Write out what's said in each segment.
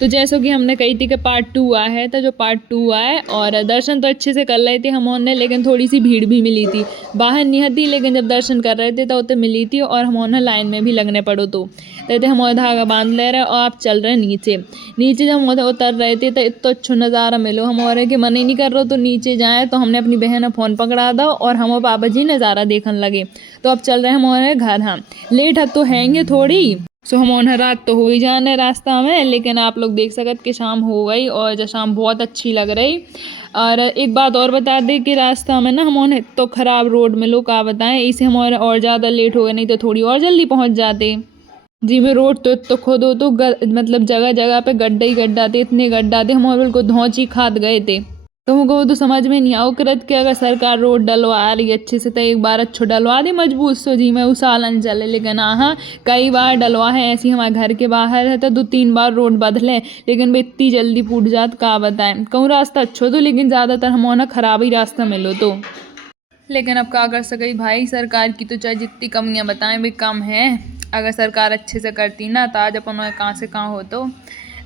तो जैसो कि हमने कही थी कि पार्ट 2 आया है, तो जो पार्ट 2 आए और दर्शन तो अच्छे से कर रहे थे हमने, लेकिन थोड़ी सी भीड़ भी मिली थी। बाहर नहीं थी, लेकिन जब दर्शन कर रहे थे तो उतने मिली थी और हमने लाइन में भी लगने पड़ो। तो कहते हम धागा बांध ले रहे और आप चल रहे नीचे। नीचे जब हम उतर रहे थे तो इतना अच्छा नज़ारा मिलो हमारे कि मन ही नहीं कर रहा तो नीचे जाए। तो हमने अपनी बहन ने फ़ोन पकड़ा दो और हम पापा जी नज़ारा देखने लगे। तो अब चल रहे हैं हमारे घर। हाँ, लेट तो हैंगे थोड़ी, सो हम उन्हें रात तो हो ही जाने रास्ता में, लेकिन आप लोग देख सकते कि शाम हो गई और जो शाम बहुत अच्छी लग रही। और एक बात और बता दें कि रास्ता में ना हम उन्हें तो ख़राब रोड में लोग का बताएं, इसे हमारे और ज़्यादा लेट हो गए, नहीं तो थोड़ी और जल्दी पहुंच जाते। जी में रोड तो खुद हो तो मतलब जगह जगह पे गड्ढा ही गड्ढा थे, इतने गड्ढा थे हमारे बिल्कुल धौंची खाद गए थे। तो हमको तो समझ में नहीं आओ करत कि अगर सरकार रोड डलवा रही अच्छे से तो एक बार अच्छो डलवा दे मजबूत सो जी में उसालन चले। लेकिन हाँ, कई बार डलवा है ऐसी हमारे घर के बाहर है तो 2-3 बार रोड बदले, लेकिन वे इतनी जल्दी फूट जात का बताएं। कहूँ रास्ता अच्छो तो, लेकिन ज़्यादातर हम ना खराब ही रास्ता मिलो तो। लेकिन अब क्या कर सके भाई, सरकार की तो चाहे जितनी कमियाँ बताएं वे कम है। अगर सरकार अच्छे से करती ना तो आज अपन कहाँ से कहाँ हो। तो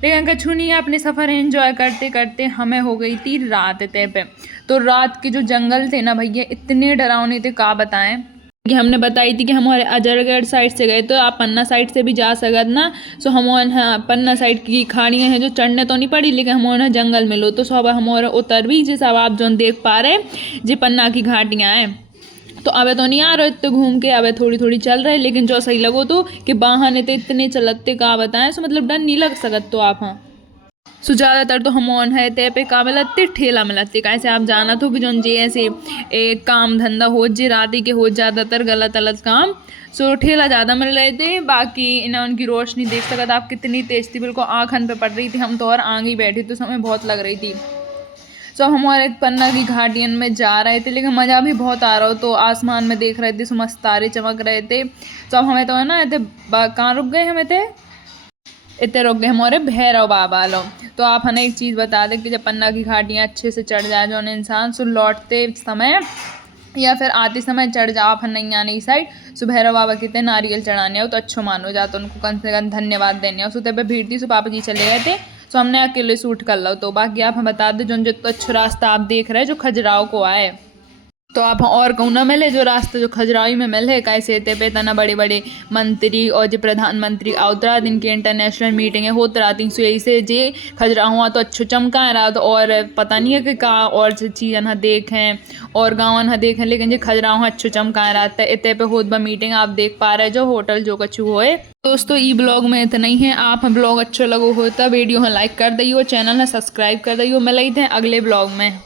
लेकिन कछु नहीं, अपने सफ़र एंजॉय करते करते हमें हो गई थी रात तय पे। तो रात के जो जंगल थे ना भैया इतने डरावने थे क्या बताएं। कि हमने बताई थी कि हमारे अजरगढ़ साइड से गए तो आप पन्ना साइड से भी जा सकत ना। सो हम पन्ना साइड की खाड़ियाँ हैं जो चढ़ने तो नहीं पड़ी, लेकिन हमारे जंगल में लो तो सब हमारे उतर भी जैसे अब आप जो देख पा रहे जी पन्ना की घाटियाँ हैं। तो अब तो नहीं आ रहे इतने घूम के, अब थोड़ी थोड़ी चल रहे, लेकिन जो सही लगो तो कि बहाने तो इतने चलते का बताएं। सो मतलब डर नहीं लग सकत तो आप। हाँ, सो ज़्यादातर तो हम ऑन है ते पे का मिलते ठेला मिलते कैसे आप जाना तो कि जो जे ऐसे एक काम धंधा हो जे राती के हो ज़्यादातर गलत अलत काम। सो ठेला ज़्यादा मिल रहे थे, बाकी इन्हें उनकी रोशनी देख सकते आप कितनी तेज थी, बिल्कुल आँखन पे पड़ रही थी। हम तो और आगे ही बैठे तो समय बहुत लग रही थी। सो हमारे पन्ना की घाटियन में जा रहे थे, लेकिन मज़ा भी बहुत आ रहा हो। तो आसमान में देख रहे थे सो मस्त तारे चमक रहे थे। तो अब हमें तो है ना इतने कहाँ रुक गए, हमें थे इतने रुक गए हमारे भैरव बाबा लो। तो आप हमें एक चीज़ बता दें कि जब पन्ना की घाटियाँ अच्छे से चढ़ जाए जो इंसान सो लौटते समय या फिर आते समय चढ़ जाओ आप नहीं आने की साइड, सो भैरव बाबा कहते हैं नारियल चढ़ाने हो तो अच्छो मानो जाता, उनको कम से कम धन्यवाद देने हो। सो तब भीड़ थी, सो पापा जी चले गए थे। सो हमने अकेले शूट कर लो। तो बाकी आप हमें बता दें जो तो अच्छा रास्ता आप देख रहे हैं जो खजुराहो को आए, तो आप और कहूँ ना मिले जो रास्ता जो खजुराहो में मिले कैसे थे पे तना बड़े बड़े मंत्री और जो प्रधानमंत्री आवतरा दिन की इंटरनेशनल मीटिंग है होत रही। सो यही से जे खजुराहो तो अच्छो चमका रहा तो और पता नहीं है कि का और चीज़ ना देखें और गाँव ना देखें, लेकिन जो खजुराहो अच्छो चमका रहा था इतने पे होत बा मीटिंग आप देख पा रहे जो होटल जो कछु होए। दोस्तों ई ब्लॉग में इतना ही है। आप ब्लॉग अच्छा लगो हो तो वीडियो लाइक कर दियो, चैनल है सब्सक्राइब कर दियो। मिलते हैं अगले ब्लॉग में।